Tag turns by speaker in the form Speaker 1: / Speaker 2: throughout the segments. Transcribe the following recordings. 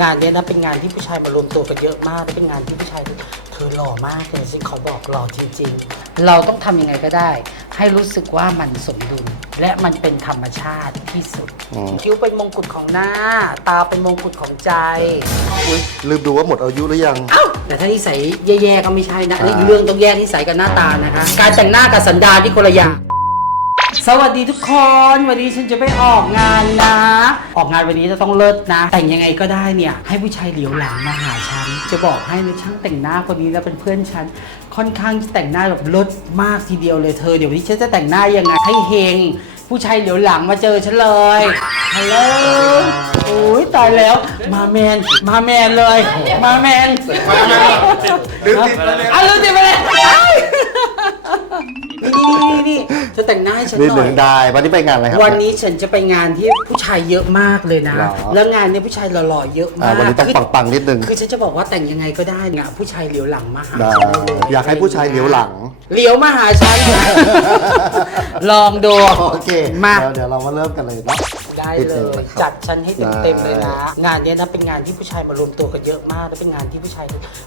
Speaker 1: งานเนี้ยนะเป็นงานที่ผู้ชายมารวมตัวกันเยอะมากและเป็นงานที่ผู้ชายเธอหล่อมากเลยฉันขอบอกหล่อจริง ๆ เราต้องทำยังไงก็ได้ ให้รู้สึกว่ามันสมดุล และมันเป็นธรรมชาติที่สุด
Speaker 2: อืม
Speaker 1: คิ้วเป็นมงกุฎของหน้า ตาเป็นมงกุฎของใจ
Speaker 2: อุ๊ยลืมดูว่าหมดอายุหรือยัง
Speaker 1: เอ้าแต่ถ้านิสัยแย่ๆก็ไม่ใช่นะอันนี้
Speaker 2: อ่า
Speaker 1: เรื่องต้องแยกนิสัยกับหน้าตานะคะ การแต่งหน้ากับสันดานที่คนละอย่าง สวัสดีทุกคน วันนี้ฉันจะไปออกงานนะ ออกงานวันนี้จะต้องเลิศนะ แต่งยังไงก็ได้เนี่ย ให้ผู้ชายเหลียวหลังมาหาฉัน จะบอกให้นะช่างแต่งหน้าคนนี้แล้วเป็นเพื่อนฉัน ค่อนข้างจะแต่งหน้าแบบเลิศมากทีเดียวเลยเธอ เดี๋ยววันนี้ฉันจะแต่งหน้ายังไงให้เฮง ผู้ชายเหลียวหลังมาเจอฉันเลย ฮัลโหลโอ้ยตายแล้ว มาแมน มาแมนเลย มาแมน
Speaker 2: มาแมนลืมติดมาเลย
Speaker 1: อะลืมติดมาเลยนี่นี่นี่ เธอแต่งหน้าให้ฉัน
Speaker 2: นิด
Speaker 1: ห
Speaker 2: ห
Speaker 1: น่
Speaker 2: นึ่
Speaker 1: องย
Speaker 2: ได้วันนี้ไปงานอะไรครับ
Speaker 1: วันนี้ฉันจะไปงานที่ผู้ชายเยอะมากเลยนะ
Speaker 2: เหรอ
Speaker 1: แล้วงานเนี้ผู้ชายหล่อๆเยอะ
Speaker 2: อ่ามา
Speaker 1: ก
Speaker 2: วันนี้ต้อง
Speaker 1: คือ
Speaker 2: ปังๆนิดนึง
Speaker 1: คือฉันจะบอกว่าแต่งยังไงก็ได้เนี่ยผู้ชายเหลียวหลังมาหา
Speaker 2: ได้
Speaker 1: ฉันเล
Speaker 2: อยากให้ผู้ชายเหลียวหลัง
Speaker 1: เหลียวมาหาฉัน ลองดู
Speaker 2: โอเค
Speaker 1: มา
Speaker 2: เดี๋ยวเดี๋ยวเรามาเริ่มกันเลยเนาะ
Speaker 1: ได้
Speaker 2: นิด
Speaker 1: เล
Speaker 2: นึง
Speaker 1: ย
Speaker 2: นะครับ
Speaker 1: จัดฉันให้เต็มๆ
Speaker 2: ได้
Speaker 1: เลยนะงานเนี้ยนะเป็นงานที่ผู้ชายมารวมตัวกันเยอะมาก และเป็นงานที่ผู้ชาย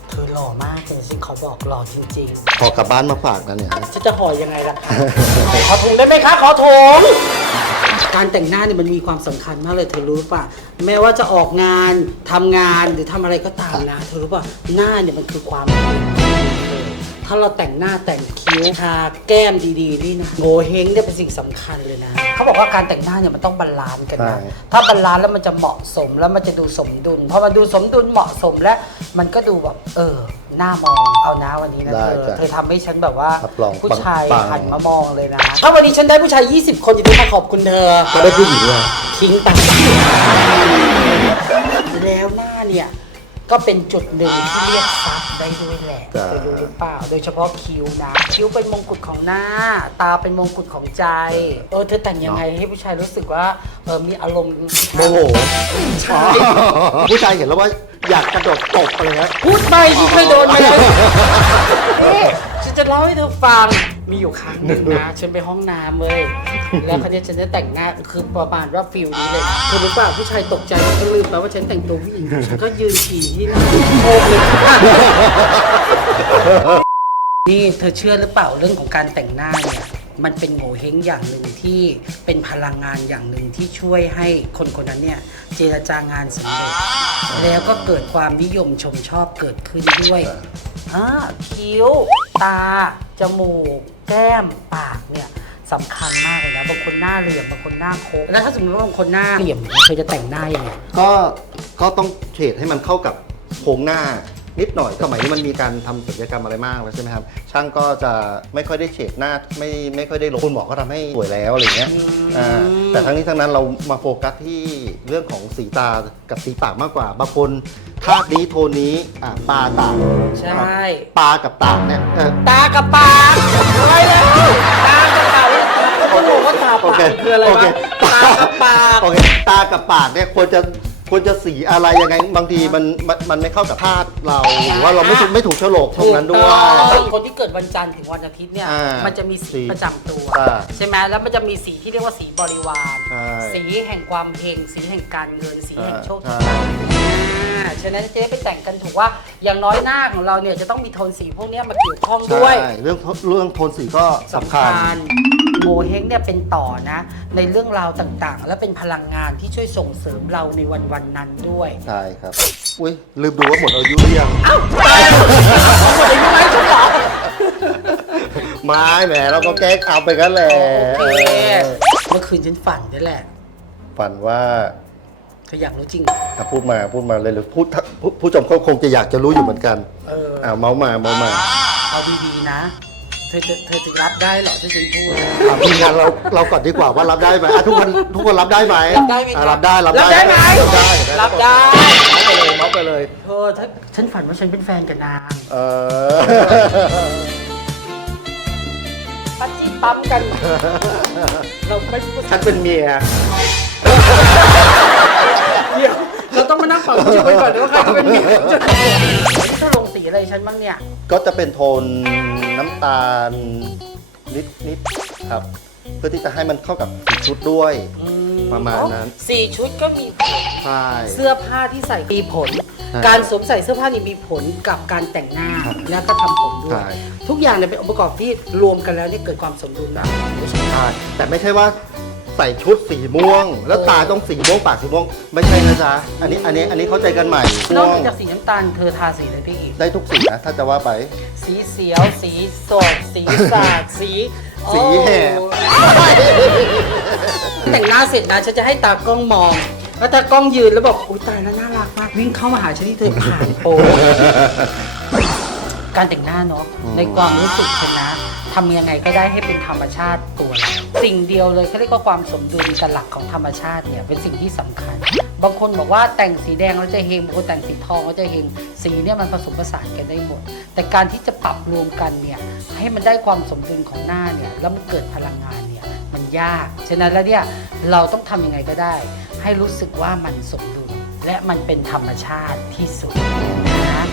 Speaker 1: เธอหล่อมากเลยฉันขอบอกหล่อจริง
Speaker 2: ขอกลับบ้านมาฝากนะเนี่ย
Speaker 1: ๆฉันจะห่อยังไงล่ะคะขอถุงได้ไหมคะ ขอถุงการแต่งหน้าเนี่ยมันมีความสำคัญมากเลยเธอรู้ป่ะ แม้ว่าจะออกงานทำงานหรือทำอะไรก็ตามนะ เธอรู้ป่ะ หน้าเนี่ยมันคือความงาม ถ้าเราแต่งหน้าแต่งคิ้วทาแก้มดีๆนี่นะโงเฮงเนี่ยเป็นสิ่งสำคัญเลยนะ เขาบอกว่าการแต่งหน้าเนี่ยมันต้องบาลานซ์กันนะ
Speaker 2: ใช่
Speaker 1: ถ้าบาลานซ์แล้วมันจะเหมาะสมแล้วมันจะดูสมดุลพอมันดูสมดุลเหมาะสมแล้ว มันก็ดูแบบเออหน้ามองเอานะวันนี้นะ
Speaker 2: ได้
Speaker 1: เธอ
Speaker 2: จ้ะ
Speaker 1: เธอทำให้ฉันแบบว่า
Speaker 2: รับรอง
Speaker 1: ผู้ชาย
Speaker 2: ปังๆ
Speaker 1: หันมามองเลยนะถ้าวันนี้ฉันได้ผู้ชาย 20 คนจะต้องมาขอบคุณเธอ
Speaker 2: ก็ได้ผู้หญิงเลย
Speaker 1: ทิ้งไปแล้วหน้าเนี่ย ก็เป็นจุดหนึ่งที่เรียกทรัพย์ได้ด้วยแหละ
Speaker 2: จ้ะ
Speaker 1: เคยดูหรือเปล่า โดยเฉพาะคิ้วนะ คิ้วเป็นมงกุฎของหน้า ตาเป็นมงกุฎของใจ เออเธอแต่งยังไงให้ผู้ชายรู้สึกว่าเออมีอารมณ์
Speaker 2: โมโห
Speaker 1: ใช่
Speaker 2: ผู้ชายเห็นแล้วว่าอยากกระโดดตบอะไรเงี้ย
Speaker 1: พูดไปที่เคยโดนมาแล้วนี่ฉันจะเล่าให้เธอฟัง มีอยู่ครั้งหนึ่งนะ ฉันไปห้องน้ำเว้ยแล้วคราวนี้ฉันจะแต่งหน้า คือประมาณว่าฟิลนี้เลยเธอรู้ป่ะผู้ชายตกใจฉันลืมไปว่าฉันแต่งตัวผู้หญิงฉันก็ยืนฉี่ที่หน้าโคกเลยนี่เธอเชื่อหรือเปล่าเรื่องของการแต่งหน้าเนี่ย มันเป็นโง่เฮงอย่างหนึ่งที่เป็นพลังงานอย่างหนึ่งที่ช่วยให้คนคนนั้นเนี่ยเจรจางานสำเร็จแล้วก็เกิดความนิยมชมชอบเกิดขึ้นด้วยอ่าคิ้ว ตา จมูก แก้ม ปากเนี่ยสำคัญมากเลยนะบางคนหน้าเหลี่ยมบางคนหน้าโค้งแล้วถ้าสมมติว่าบางคนหน้าเหลี่ยมเธอจะแต่งหน้ายังไง
Speaker 2: ก็ก็ต้องเฉดให้มันเข้ากับโครงหน้า นิดหน่อยสมัยนี้มันมีการทำศัลยกรรมอะไรมากแล้วใช่ไหมครับ ช่างก็จะไม่ค่อยได้เฉดหน้าไม่ไม่ค่อยได้ลงคุณหมอก็ทำให้สวยแล้วอะไรเงี้ย
Speaker 1: อืม
Speaker 2: อ่าแต่ทั้งนี้ทั้งนั้นเรามาโฟกัสที่เรื่องของสีตากับสีปากมากกว่าบางคนธาตุนี้โทนนี้อ่าปลาต่าง
Speaker 1: ใช่
Speaker 2: ปลากับตากเนี่ยเออ
Speaker 1: ตากับปากอะไรแล้วตากับปากเขาบอกว่าตา
Speaker 2: โอ
Speaker 1: ปาก
Speaker 2: เค
Speaker 1: คืออะไร
Speaker 2: โอเควะ
Speaker 1: ตากับปาก
Speaker 2: โอเค ตากับปากเนี่ยควรจะ ควรจะสีอะไรยังไง บางทีมันมันมันไม่เข้ากับธาตุเราหรือว่าเราไม่ถูกไม่ถูกโฉลกตรงนั้นด้วย
Speaker 1: ถูกต้องคนที่เกิดวันจันทร์ถึงวันอาทิตย์เนี่ย
Speaker 2: อ่ามั
Speaker 1: มันจะมีสี
Speaker 2: สี
Speaker 1: ประจำตัว
Speaker 2: อ่า
Speaker 1: ใช่ไหมแล้วมันจะมีสีที่เรียกว่าสีบริวาร
Speaker 2: ใช่
Speaker 1: สีแห่งความเฮงสีแห่งการเงิน สีแห่งโชค
Speaker 2: ใช่
Speaker 1: ชะตาอ่าฉะนั้นเจ๊ไปแต่งกันถูกว่า อย่างน้อยหน้าของเราเนี่ยจะต้องมีโทนสีพวกเนี้ยมาเกี่ยวข้องด้วย
Speaker 2: ใช่เรื่องเรื่องโทนสีก็สำคัญ
Speaker 1: โงเฮงเนี่ยเป็นต่อนะ ในเรื่องราวต่างๆ และเป็นพลังงานที่ช่วยส่งเสริมเราในวันวันๆนั้นด้วย
Speaker 2: ใช่ครับ อุ้ยลืมดูว่าหมดอายุหรือยัง
Speaker 1: อ้าวตายแล้วหมดอายุไหมฉันเหรอ
Speaker 2: ไม้แหมเราก็แก้เอาไปกันแหละ
Speaker 1: โอเคเมื่อคืนฉันฝันนี่แหละ
Speaker 2: ฝันว่า
Speaker 1: เธออยากรู้จริงเหรอ
Speaker 2: อะพูดมาพูดมาเลยหรือพูดผู้ผู้ชมเขาคงจะอยากจะรู้อยู่เหมือนกัน
Speaker 1: เออ
Speaker 2: อ่าเมาส์มาเมาส์มา
Speaker 1: เอาดีๆนะ เธอจะเธอจะรับได้เหรอที่ฉันพูด
Speaker 2: ถามทีมงานเราเราก่อนดีกว่าว่ารับได้ไหมอะทุกคนทุกคนรับได้ไหม
Speaker 1: รับได้ไหม
Speaker 2: อะรับได้รับได้
Speaker 1: รับได้ไหม
Speaker 2: รับได้
Speaker 1: รับได้
Speaker 2: เมาส์ไปเลยเมาส์ไปเลย
Speaker 1: เธอถ้าฉันฝันว่าฉันเป็นแฟนกับนาง
Speaker 2: เออ
Speaker 1: ปัจจิปั๊มกัน เราไม่พูด
Speaker 2: ฉันเป็นเมีย
Speaker 1: เดี๋ยวเราต้องมานั่งฝังชื่อไว้ก่อนนะว่าใครจะเป็นเมียเธอลง สีอะไรฉันบ้างเนี่ย
Speaker 2: ก็จะเป็นโทนน้ำตาลนิดนิดครับ เพื่อที่จะให้มันเข้ากับสีชุดด้วย
Speaker 1: อืม
Speaker 2: ประมาณนั้น
Speaker 1: สี่ชุดก็มีผล
Speaker 2: ใช่
Speaker 1: เสื้อผ้าที่ใส่มีผล
Speaker 2: ใช่
Speaker 1: การสวมใส่เสื้อผ้านี่มีผลกับการแต่งหน้าและก็ทำผมด้ว
Speaker 2: ใช่
Speaker 1: ย ทุกอย่างเนี่ยเป็นองค์ประกอบที่รวมกันแล้วเนี่ยเกิดความสมดุลนะ
Speaker 2: ใช่แต่ไม่ใช่ว่า ใส่ชุดสีม่วง แล้วตาต้องสีม่วงปากสีม่วงไม่ใช่นะจ๊ะอันนี้อันนี้อันนี้เข้าใจกันใหม่
Speaker 1: นอก
Speaker 2: ม่วง
Speaker 1: จากสีน้ำตาลเธอทาสีอะไรได้อีก
Speaker 2: ได้ทุกสีนะถ้าจะว่าไป
Speaker 1: สีเสียว สีสด สีสาดสี
Speaker 2: สีแหบ
Speaker 1: โอ้แต่งหน้าเสร็จนะฉันจะให้ตากล้องมอง แล้วตากล้องยืนแล้วบอกอุ้ยตายแล้วน่ารักมาก วิ่งเข้ามาหาฉันที่เธอผ่านโปการแต่งหน้าเนาะ
Speaker 2: อืม
Speaker 1: ในความรู้สึกฉันนะทำยังไงก็ได้ให้เป็นธรรมชาติตัวเรา สิ่งเดียวเลยเขาเรียกว่าความสมดุลกับหลักของธรรมชาติเนี่ยเป็นสิ่งที่สำคัญ บางคนบอกว่าแต่งสีแดงแล้วจะเฮงบางคนแต่งสีทองแล้วจะเฮงสีเนี่ยมันผสมผสานกันได้หมด แต่การที่จะปรับรวมกันเนี่ยให้มันได้ความสมดุลของหน้าเนี่ยแล้วมันเกิดพลังงานเนี่ยมันยาก ฉะนั้นแล้วเนี่ยเราต้องทำยังไงก็ได้ ให้รู้สึกว่ามันสมดุลและมันเป็นธรรมชาติที่สุดนะ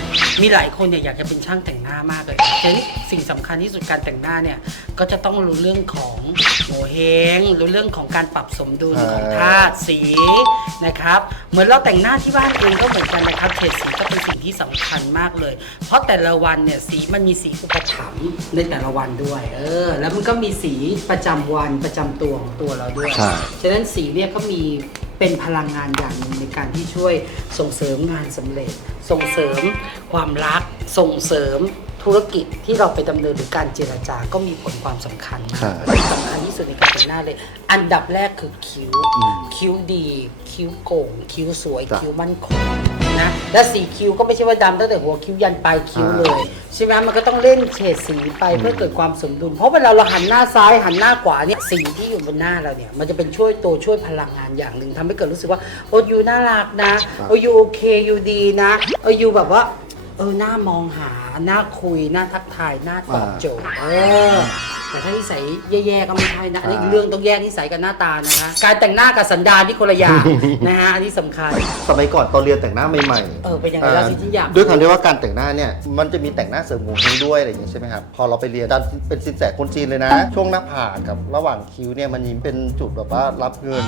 Speaker 1: มีหลายคนเนี่ยอยากจะเป็นช่างแต่งหน้ามากเลยฉะนั้นสิ่งสำคัญที่สุดการแต่งหน้าเนี่ยก็จะต้องรู้เรื่องของ โงเฮงรู้เรื่องของการปรับสมดุลของธาตุสีนะครับ เหมือนเราแต่งหน้าที่บ้านเองก็เหมือนกันนะครับเฉดสีก็เป็นสิ่งที่สำคัญมากเลย เพราะแต่ละวันเนี่ยสีมันมีสีอุปถัมภ์ในแต่ละวันด้วย เออ แล้วมันก็มีสีประจำวันประจำตัวของตัวเราด้วย
Speaker 2: ใช่
Speaker 1: ฉะนั้นสีเนี่ยเขามีเป็นพลังงานอย่างหนึ่งในการที่ช่วยส่งเสริมงานสำเร็จ ส่งเสริมความรักส่งเสริม ธุรกิจที่เราไปดำเนินหรือการเจรจาก็มีผลความสำคัญมาก
Speaker 2: ใช่
Speaker 1: ที่สำคัญที่สุดในการแต่งหน้าเลย อันดับแรกคือคิ้ว คิ้วดี คิ้วโก่ง คิ้วสวย
Speaker 2: จ้ะ
Speaker 1: คิ้วมั่นคงนะ และสีคิ้วก็ไม่ใช่ว่าดำตั้งแต่หัวคิ้วยันปลายคิ้วเลย ใช่ไหมมันก็ต้องเล่นเฉดสีไปเพื่อเกิดความสมดุล เพราะเวลาเราหันหน้าซ้ายหันหน้าขวาเนี่ยสีที่อยู่บนหน้าเราเนี่ย มันจะเป็นช่วยตัวช่วยพลังงานอย่างหนึ่งทำให้เกิดรู้สึกว่าโอ้ยูน่ารักนะโอ้ยูโอเคยูดีนะโอ้ยูแบบว่า เออหน้ามองหาหน้าคุยหน้าทักทายหน้าตอบโจทย์เออแต่ถ้านิสัยแย่ๆก็ไม่ใช่นะอันนี้เรื่องต้องแยกนิสัยกับหน้าตานะคะ การแต่งหน้ากับสันดานที่คนละอย่าง นะฮะอันนี้สำคัญ
Speaker 2: สมัยก่อนตอนเรียนแต่งหน้าใหม่ๆ
Speaker 1: เออเป็นยังไงล่ะที่ฉันอยาก
Speaker 2: ด้วยความที่ว่าการแต่งหน้าเนี่ยมันจะมีแต่งหน้าเสริมหัวเฮงด้วยอะไรอย่างงี้ใช่ไหมครับพอเราไปเรียนดันเป็นสินแสคนจีนเลยนะ ช่วงหน้าผากกับระหว่างคิ้วเนี่ยมันยิ้มเป็นจุดแบบว่ารับเงิน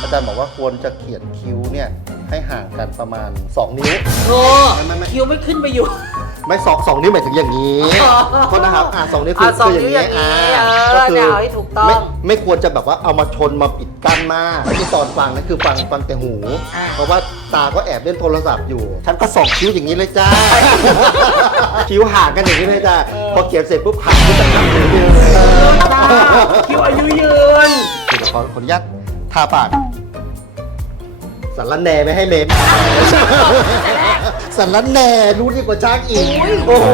Speaker 2: อาจารย์บอกว่าควรจะเขียนคิ้วเนี่ย ให้ห่างกันประมาณ 2 นิ้ว
Speaker 1: โอ้
Speaker 2: ไม่ไม่ไม่
Speaker 1: คิ้วไม่ขึ้นไปอยู่
Speaker 2: ไม่สองสองนิ้วหมายถึงอย่างนี้
Speaker 1: อ๋อ
Speaker 2: โทษนะครับอ่าสองนิ้วคือ
Speaker 1: อ่าสอง
Speaker 2: คืออย่าง
Speaker 1: นิ้ว
Speaker 2: นี้
Speaker 1: อย่างนี้
Speaker 2: อ่า
Speaker 1: เออ
Speaker 2: ก็คื
Speaker 1: เนี่ยเอาให้ถูกต้อง
Speaker 2: ไม่ไม่ควรจะแบบว่าเอามาชนมาปิดกั้นมากที่ตอนฟังนั่นคือฟังฟังแต่หู
Speaker 1: อ่า
Speaker 2: เพราะว่าตาก็แอบเล่นโทรศัพท์อยู่ ฉันก็ส่องคิ้วอย่างนี้เลยจ้า คิ้วห่างกันอย่างนี้เลยจ้าพอเขียนเสร็จปุ๊บห่างขึ้นจากกันเลย
Speaker 1: คิ้วอายุยืน
Speaker 2: เดี๋ยวขอขออนุญาตทาปาก สันลันแหน่ไม่ให้เมมสันลันแหน่รู้ดีกว่าจ้างอีกโอ้โห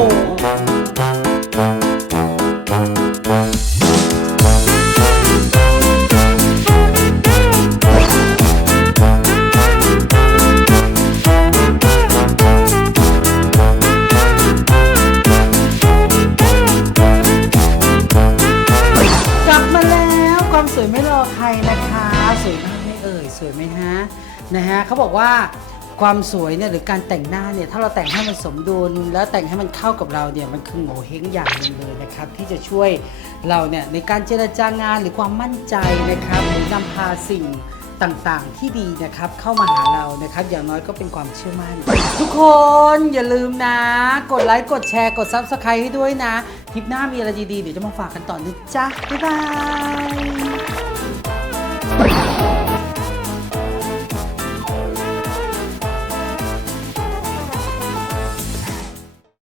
Speaker 1: เขาบอกว่าความสวยเนี่ยหรือการแต่งหน้าเนี่ยถ้าเราแต่งให้มันสมดุล แล้วแต่งให้มันเข้ากับเราเนี่ยมันคือโงเฮงอย่างหนึ่งเลยนะครับ ที่จะช่วยเราเนี่ยในการเจรจางานหรือความมั่นใจนะครับหรือนำพาสิ่งต่างๆ ที่ดีนะครับเข้ามาหาเรานะครับ อย่างน้อยก็เป็นความเชื่อมั่น ทุกคนอย่าลืมนะ กดไลค์กดแชร์กด Subscribe ให้ด้วยนะ คลิปหน้ามีอะไรดีๆ เดี๋ยวจะมาฝากกันต่อนะจ๊ะบ๊ายบาย